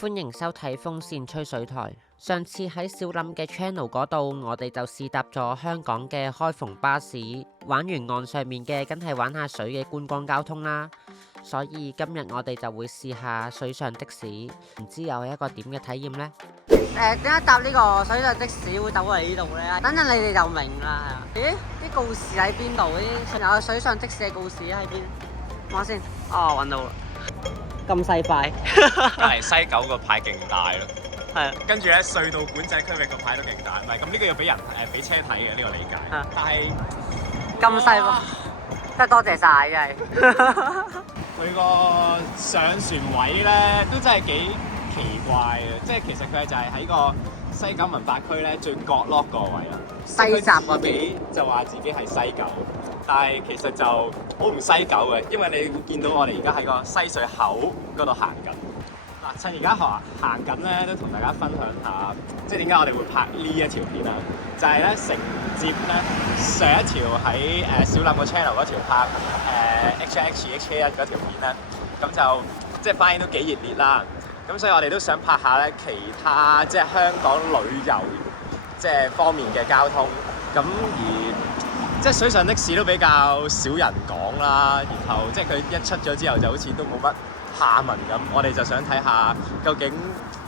歡迎收睇風扇吹水台。上次喺小林嘅 channel 嗰度，我哋就試搭咗香港嘅開篷巴士，玩完岸上面嘅，梗係玩下水嘅觀光交通啦。所以今日我哋就會試下水上的士，唔知又係一個點嘅體驗呢？點解搭呢個水上的士會走嚟呢度呢？等陣你哋就明啦。咦？啲告示喺邊度？啲有水上的士嘅告示喺邊？望下先。哦，揾到啦。咁細塊。隔離西九個牌勁大咯。係。跟住咧隧道管制區域個牌都勁大，唔係咁呢個要俾人俾車睇嘅呢個理解。但係咁細喎，真係多謝晒，真係。佢個上船位咧都真係幾奇怪嘅，即係其實佢就係喺個西九文化區咧最角落個位啦。西閘嗰邊就話自己係西九，但係其實就好唔西九嘅，因為你會見到我哋而家喺個西隧口嗰度行緊。嗱，趁而家行緊咧，都同大家分享下，即係點解我哋會拍呢一條片啊？就係咧承接咧上一條喺小林個 channel 嗰條拍HX1 嗰條片咧，咁就即係反應都幾熱烈啦。咁所以我哋都想拍下咧其他即係香港旅遊即係方面嘅交通。咁而即係水上的士都比較少人講啦，然後即係佢一出咗之後就好似都冇乜下文咁。我哋就想睇下究竟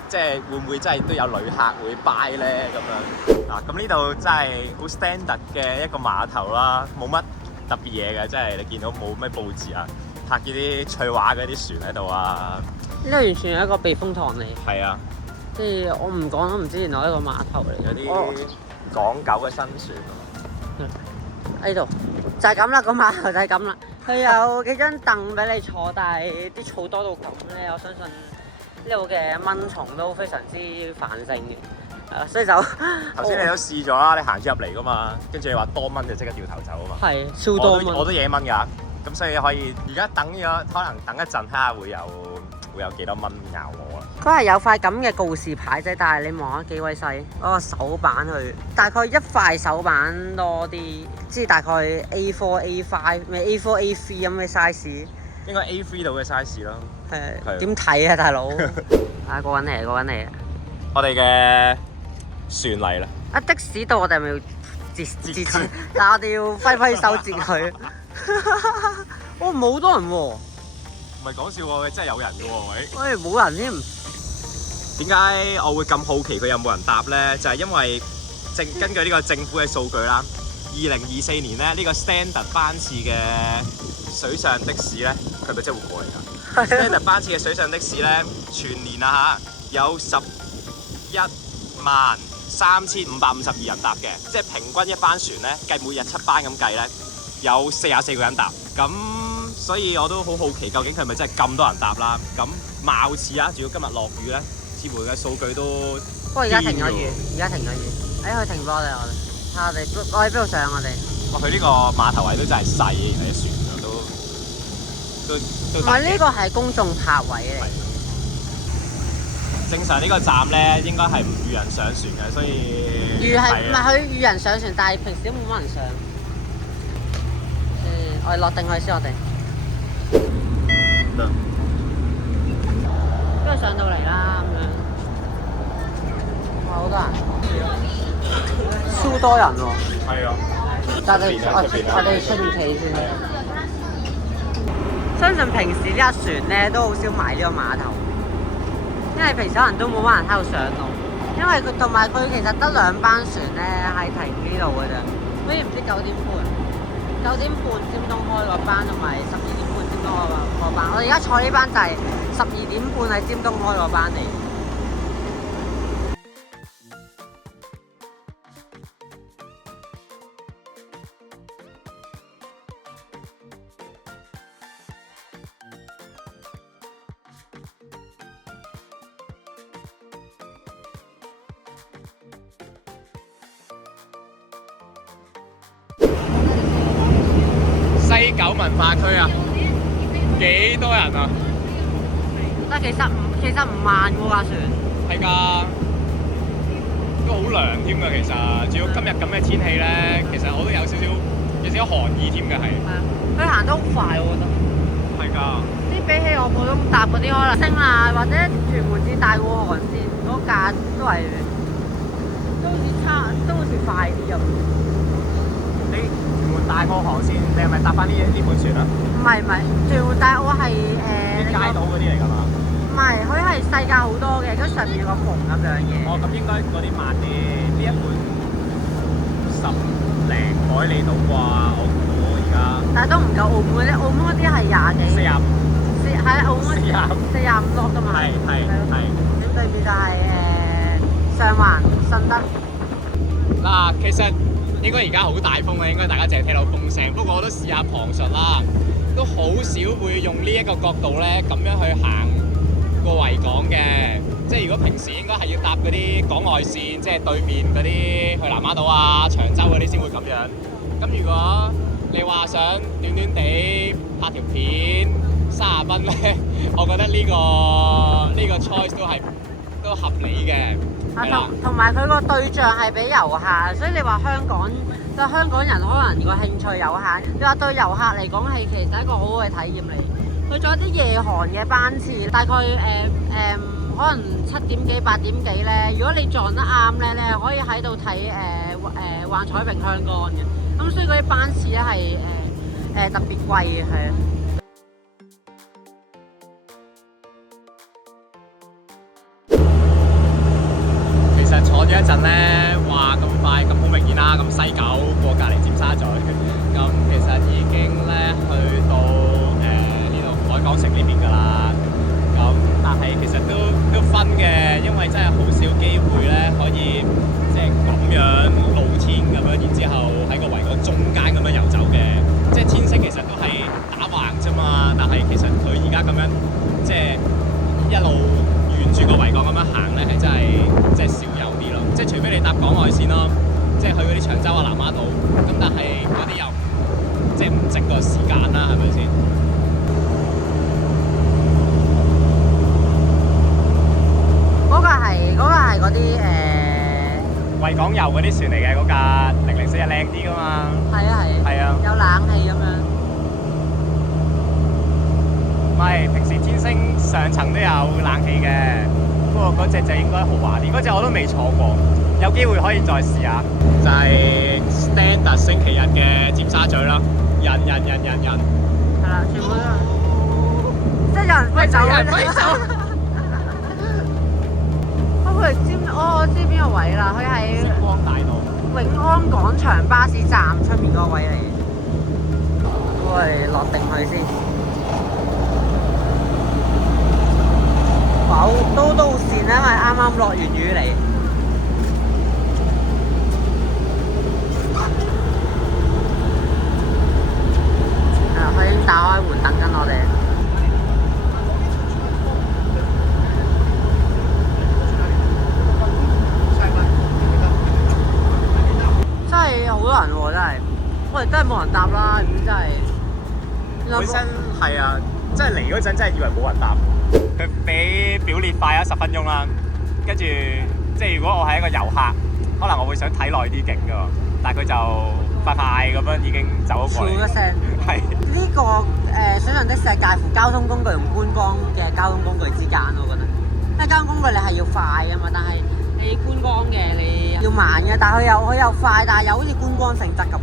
即係會唔會真係都有旅客會 buy 咧咁樣。嗱，咁呢度真係好 standard 嘅一個碼頭啦，冇乜特別嘢嘅，即係你見到冇咩佈置啊，拍呢啲翠華嗰啲船喺度啊。呢度完全係一個避風塘嚟。係啊，即係我唔講都唔知原來一個碼頭嚟。有啲港九嘅新船咯。呢度就係咁啦，個碼頭就係咁啦。佢有幾張凳俾你坐，但係啲草多到咁咧，我相信呢度嘅蚊蟲都非常之繁盛嘅。所以就頭先你都試咗啦，你行咗入嚟噶嘛，跟住你話多蚊就即刻掉頭走啊嘛。係超多蚊，我都惹蚊㗎，咁所以可以而家等咗，可能等一陣睇下會有幾多蚊咬我啦。佢係有塊咁嘅告示牌啫，但係你望下幾鬼細，嗰個手板佢大概一塊手板多啲，即係大概 A4、A5 咪 A4、A3 咁嘅 size。應該 A3 度嘅 size 咯。係點睇啊，大佬？啊，過緊嚟，過緊嚟！我哋嘅船嚟啦。啊，的士到我哋係咪要截佢？嗱，我哋要揮揮手截佢。哇，唔係好多人喎。唔係講笑喎，真係有人嘅喎，喂，冇人添。點解我會咁好奇佢有冇人搭咧？就係因為根據呢個政府嘅數據啦，2024年咧呢個 standard 班次嘅水上的士咧，佢咪真係會過嚟㗎？standard 班次嘅水上的士咧，全年啊嚇有113552人搭嘅，即係平均一班船咧計每日7班咁計咧，有44個人搭。咁所以我都好好奇，究竟佢係咪真係咁多人搭啦？咁貌似啊，仲要今日落雨咧，似乎嘅數據都不過而家停咗雨，而家停咗雨。佢停咗我哋，睇下我哋邊度上我哋。佢呢個碼頭位都真係細嘅，啲船都唔係呢個係公眾泊位嚟。正常呢個站咧應該係唔預人上船嘅，所以唔係佢預人上船，但係平時都冇乜人上。我哋落定去先，我哋。跟住上到嚟啦，咁樣。哇，好多人，超多人喎。係啊。但係我哋出面企先。相信平時呢架船咧都好少埋呢個碼頭，因為平時可能都冇乜人喺度上路。因為佢同埋佢其實得2班船咧係停呢度嘅啫，好似唔知9點半尖東開個班，同埋12點半尖東開個班。我而家坐呢班就係12點半喺尖東開個班嚟。西九文化區啊，幾多人啊？但其實唔慢喎架船。係㗎，都好涼添㗎。其實，主要今日咁嘅天氣咧，其實我都有少少寒意添嘅係。係啊，佢行得好快，我覺得。係㗎。啲比起我普通搭嗰啲可能升啦，或者屯門至大澳航線嗰價都好似快啲咁。你屯門大澳航線，你係咪搭翻呢本船啊？唔係，屯門大澳係街島嗰啲嚟㗎嘛？唔係，佢係細價好多嘅，跟上面有個篷咁樣嘅。哦，咁應該嗰啲慢啲，呢一本10零海里到啩，我估而家。但係都唔夠澳門嗰啲，澳門嗰啲係廿幾。45。喺澳門45落㗎嘛。係。咁對面就係上環信德。嗱，其實應該而家好大風嘅，應該大家淨係聽到風聲。不過我都試下旁述啦，都好少會用呢一個角度咧咁樣去行個維港嘅。即係如果平時應該係要搭嗰啲港外線，即係對面嗰啲去南丫島啊、長洲嗰啲先會咁樣。咁如果你話想短短地拍條片30蚊咧，我覺得呢個 choice 都合理嘅。同埋佢個對象係俾遊客，所以你話香港人可能個興趣有限。你話對遊客嚟講係其實係一個好好嘅體驗嚟。佢仲有啲夜航嘅班次，大概可能7點幾8點幾咧。如果你撞得啱咧，你係可以喺度睇幻彩詠香江嘅。咁所以嗰啲班次咧係特別貴嘅，係啊。坐咗一陣咧，哇咁快咁好明顯啦，咁西九過隔離尖沙咀，咁其實已經咧去到呢度海港城呢邊㗎啦。咁但係其實都分嘅，因為真係好少機會咧可以即係咁樣露天咁樣，然之後喺個維港中間咁樣遊走嘅。即係天色其實都係打橫啫嘛，但係其實佢而家咁樣即係一路沿住個維港咁樣行咧，係真係少有啲咯。即係除非你搭港外線咯，即係去嗰啲長洲啊、南丫島，咁但係嗰啲又即係唔值個時間啦，係咪先？嗰個係嗰啲維港遊嗰啲船嚟嘅，嗰架004係靚啲㗎嘛。係啊，有冷氣咁樣。唔係，平時天星上層都有冷氣嘅，不過嗰隻就應該豪華啲。嗰隻我都未坐過，有機會可以再試下。就係 standard 星期日嘅尖沙咀啦，人。係啦，全部都係。即係有人揮手。我知邊個位啦，佢係星光大道永安廣場巴士站出面嗰個位嚟嘅。我哋落定去先。都線，因為啱啱落完雨嚟。佢已經打開門等緊我哋。真係好多人喎，真係。我哋真係冇人搭啦，唔知真係。本身係啊，即係嚟嗰陣真係以為冇人搭。佢比表列快咗10分鐘啦，跟住即係如果我係一個遊客，可能我會想睇耐啲景㗎，但係佢就快咁樣已經走咗過嚟。笑一聲。係。呢個水上的士係介乎交通工具同觀光嘅交通工具之間，我覺得。因為交通工具你係要快啊嘛，但係你觀光嘅你要慢嘅，但係佢又快，但係又好似觀光性質咁。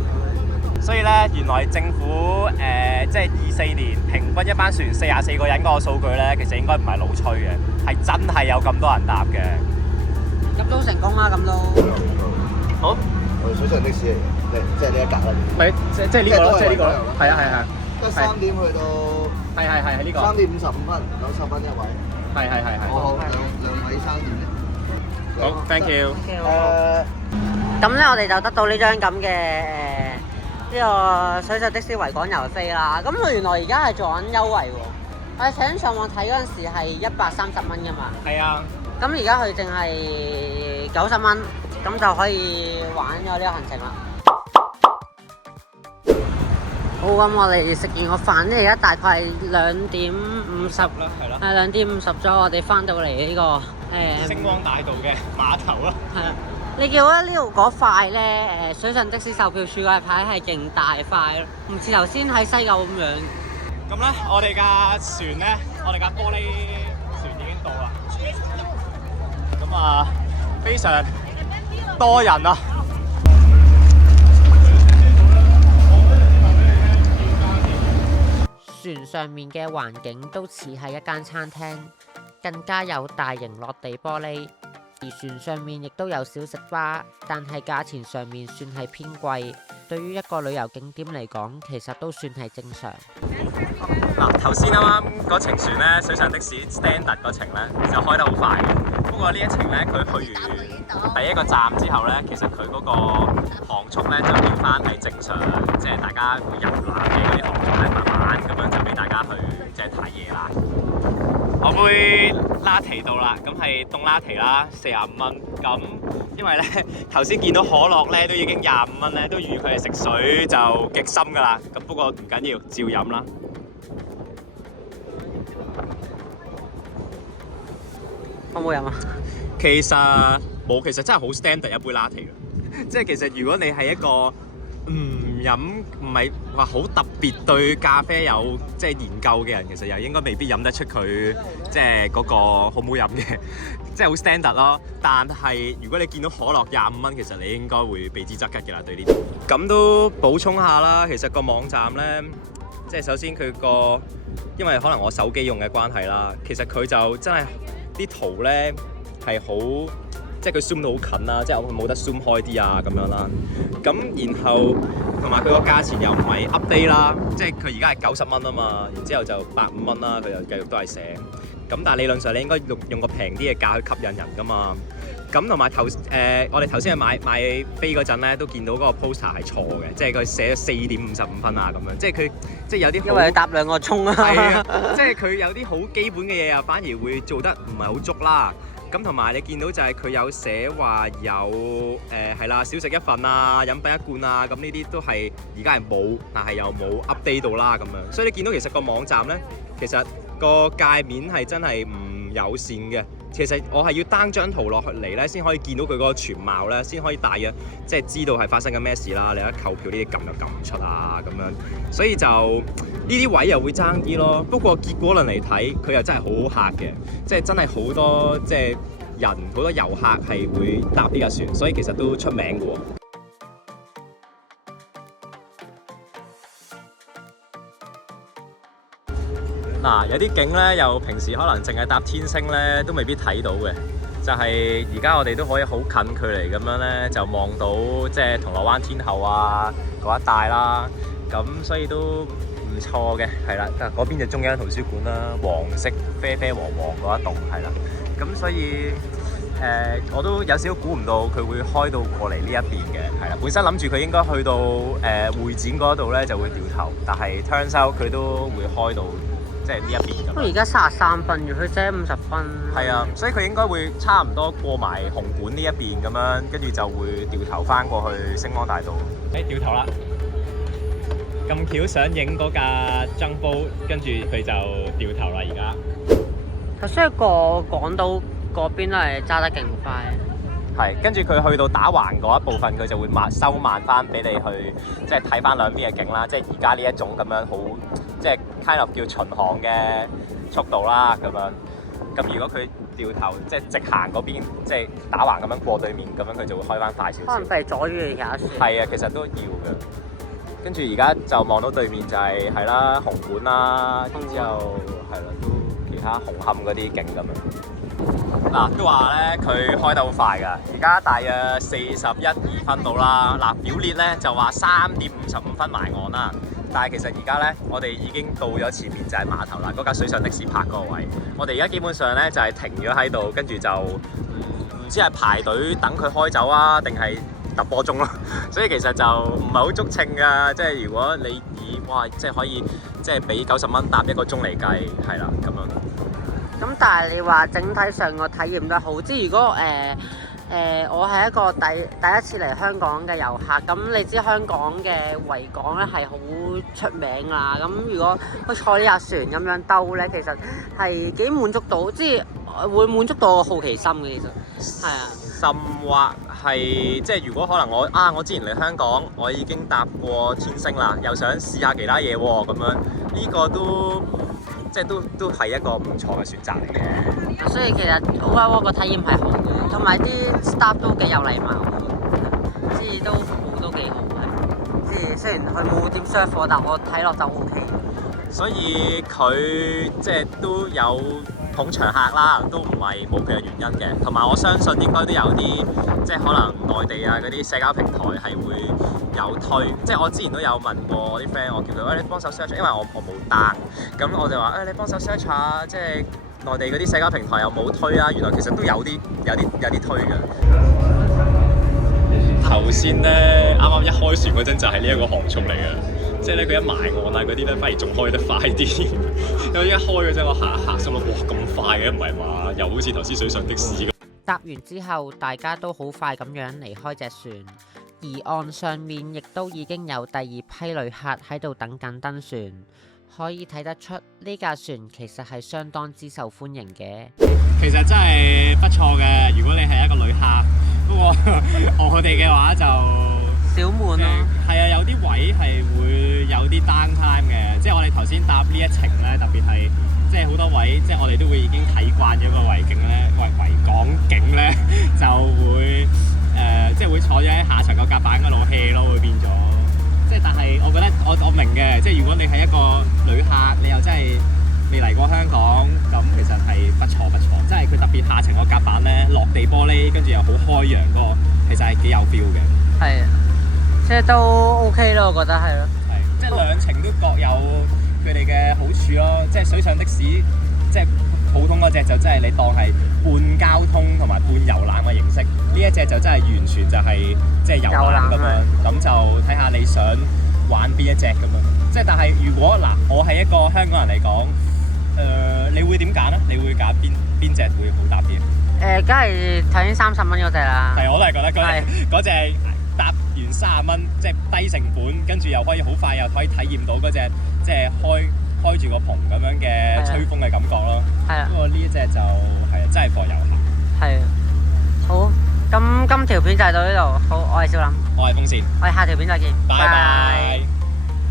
所以咧，原來政府即係24年平均一班船44個人嗰個數據咧，其實應該唔係老吹嘅，係真係有咁多人搭嘅。咁都成功啦，咁都。好。水上的士嚟嘅，即係呢一格啦。咪即係呢個咯，即係呢個咯。係啊。得3點去到。係呢個。3點55分，90分一位。係。好，兩位3點嘅。好 ，thank you。咁咧，我哋就得到呢張咁嘅呢個水上的士維港遊飛啦。咁佢原來而家係做緊優惠喎。我哋請上網睇嗰陣時係130蚊㗎嘛。係啊。咁而家佢淨係90蚊，咁就可以玩咗呢個行程啦。好，咁我哋食完個飯咧，而家大概係2點50啦，係咯。係2點50咗，我哋翻到嚟呢個星光大道嘅碼頭啦。係啦。你見到呢度嗰塊咧，水上的士售票處嗰塊牌係勁大塊咯，唔似頭先喺西九咁樣。咁咧，我哋架船咧，我哋架玻璃船已經到啦。咁啊，非常多人啊！船上面嘅環境都似係一間餐廳，更加有大型落地玻璃。而船上面亦都有小食吧，但係價錢上面算係偏貴。對於一個旅遊景點嚟講，其實都算係正常。嗱，頭先啱啱嗰程船咧，水上的士 standard 嗰程咧就開得好快嘅。不過呢一程咧，佢去完第一個站之後咧，其實佢嗰個航速咧就變翻係正常，即係大家會遊覽嘅嗰啲航速咧，慢慢咁樣就俾大家去即係睇嘢啦。我杯拉提到啦，咁係凍拉提啦，45蚊。咁因為咧頭先見到可樂咧都已經25蚊咧，都預佢係食水就極深噶啦。咁不過唔緊要，照飲啦。好唔好飲啊？其實冇，其實真係好 standard 一杯拉提嘅。即係其實如果你係一個唔係話好特別對咖啡有即係研究嘅人，其實又應該未必飲得出佢即係嗰個好唔好飲嘅，即係好 standard 咯。但係如果你見到可樂25蚊，其實你應該會避之則吉嘅啦。對呢啲咁都補充下啦。其實個網站咧，即係首先佢個因為可能我手機用嘅關係啦，其實佢就真係啲圖咧係好。即係佢 zoom 到好近啦，即係我冇得 zoom 開啲啊咁樣啦。咁然後同埋佢個價錢又唔係 update 啦，即係佢而家係90蚊啊嘛，然之後就85蚊啦，佢就繼續都係寫。咁但係理論上你應該用個平啲嘅價去吸引人㗎嘛。咁同埋我哋頭先去買飛嗰陣咧，都見到嗰個 poster 係錯嘅，即係佢寫咗4點55分啊咁樣，即係佢即係有啲因為搭2個鐘啊，係啊，即係佢有啲好基本嘅嘢啊，反而會做得唔係好足啦。咁同埋你見到就係佢有寫話有係啦，小食一份啊，飲品一罐啊，咁呢啲都係而家係冇，但係又冇 update 到啦咁樣。所以你見到其實個網站咧，其實個界面係真係唔友善嘅。其實我係要 down 張圖落去嚟咧，先可以見到佢嗰個全貌咧，先可以大約即係知道係發生緊咩事啦。你一購票呢啲撳又撳唔出啊咁樣，所以就呢啲位又會爭啲咯。不過結果論嚟睇，佢又真係好好客嘅，即係真係好多即係人好多遊客係會搭呢架船，所以其實都出名嘅喎。嗱，有啲景咧，又平時可能淨係搭天星咧，都未必睇到嘅。就係而家我哋都可以好近距離咁樣咧，就望到即係銅鑼灣天后啊嗰一帶啦。咁所以都唔錯嘅，係啦。嗰邊就中央圖書館啦，黃色啡啡黃黃嗰一棟係啦。咁所以我都有少少估唔到佢會開到過嚟呢一邊嘅，係啦。本身諗住佢應該去到會展嗰度咧就會掉頭，但係 turns out 佢都會開到。即係呢一邊咁。不過而家33分，佢寫50分。係啊，所以佢應該會差唔多過埋紅館呢一邊咁樣，跟住就會掉頭翻過去星光大道。掉頭啦！咁巧想影嗰架 Jumbo，跟住佢就掉頭啦而家。頭先過港島嗰邊都係揸得勁快。係，跟住佢去到打橫嗰一部分，佢就會收慢翻俾你去，即係睇翻兩邊嘅景啦。即係而家呢一種咁樣好，即係 kind of 叫巡航嘅速度啦咁樣。咁如果佢掉頭，即係直行嗰邊，即係打橫咁樣過對面，咁樣佢就會開翻快少少。可能係阻住你架船。係啊，其實都要嘅。跟住而家就望到對面就係啦紅館啦，然之後係啦都其他紅磡嗰啲景咁樣。嗱，都話咧佢開得好快㗎，而家大約41、2分到啦。嗱，表列咧就話3點55分埋岸啦，但係其實而家咧我哋已經到咗前面就係碼頭啦，嗰架水上的士泊嗰個位。我哋而家基本上咧就係停咗喺度，跟住就唔知係排隊等佢開走啊，定係揼波鐘咯。所以其實就唔係好足稱㗎，即係如果你以即係可以即係俾90蚊搭1個鐘嚟計，係啦咁樣。咁但係你話整體上個體驗都好，即係如果我係一個第一次嚟香港嘅遊客，咁你知香港嘅維港咧係好出名啦。咁如果我坐呢架船咁樣兜咧，其實係幾滿足到，即係會滿足到我好奇心嘅，其實係啊。甚或係即係如果可能我之前嚟香港，我已經搭過天星啦，又想試下其他嘢喎，咁樣呢個都即係都係一個唔錯嘅選擇嚟嘅。所以其實 Overall 個體驗係好嘅，同埋啲 staff 都幾有禮貌，即係都服務都幾好嘅。即係雖然佢冇點 serve 我，但我睇落就 OK。所以佢即係都有捧場客啦，都唔係冇佢嘅原因嘅。同埋我相信應該都有啲即係可能內地啊嗰啲社交平台係會有推。即係我之前都有問過我啲 friend，我叫佢你幫手 search，因為我冇 down，咁我就話你幫手 search 下，即係內地嗰啲社交平台有冇推啊？原來其實都有啲推嘅。頭先咧啱啱一開船嗰陣就係呢一個航速嚟嘅。即係咧，佢一埋岸啊嗰啲咧，反而仲開得快啲。因為一開嗰陣，我嚇心諗，哇咁快嘅，唔係嘛？又好似頭先水上的士咁。搭完之後，大家都好快咁樣離開隻船，而岸上面亦都已經有第二批旅客喺度等緊登船，可以睇得出呢架船其實係相當之受歡迎嘅。其實真係不錯嘅，如果你係一個旅客，不過我哋嘅話就小悶咯。係啊，有啲位係會有啲 down time 嘅，即係我哋頭先搭呢一程咧，特別係即係好多位，即係我哋都會已經睇慣咗個維景咧，維港景咧就會即係會坐咗喺下層個甲板嗰度 hea 咯，會變咗。即係但係我覺得我明嘅，即係如果你係一個旅客，你又真係未嚟過香港，咁其實係不錯，即係佢特別下層個甲板咧，落地玻璃，跟住又好開揚嗰個，其實係幾有 feel 嘅。係啊，即係都 OK 咯，我覺得係咯。係，即係兩程都各有佢哋嘅好處咯。即係水上的士，即係普通嗰隻就真係你當係半交通同埋半遊覽嘅形式。呢一隻就真係完全就係即係遊覽咁樣。咁就睇下你想玩邊一隻咁樣。即係但係如果嗱，我係一個香港人嚟講，你會點揀啊？你會揀邊隻會好搭啲？梗係頭先30蚊嗰隻啦。係，我都係覺得嗰隻搭完30蚊，即係低成本，跟住又可以好快又可以體驗到嗰隻即係開住個篷咁樣嘅吹風嘅感覺咯。係啊。不過呢一隻就係真係貨遊客。係啊。好，咁今條片就係到呢度。好，我係小林。我係風扇。我哋下條片再見。拜拜。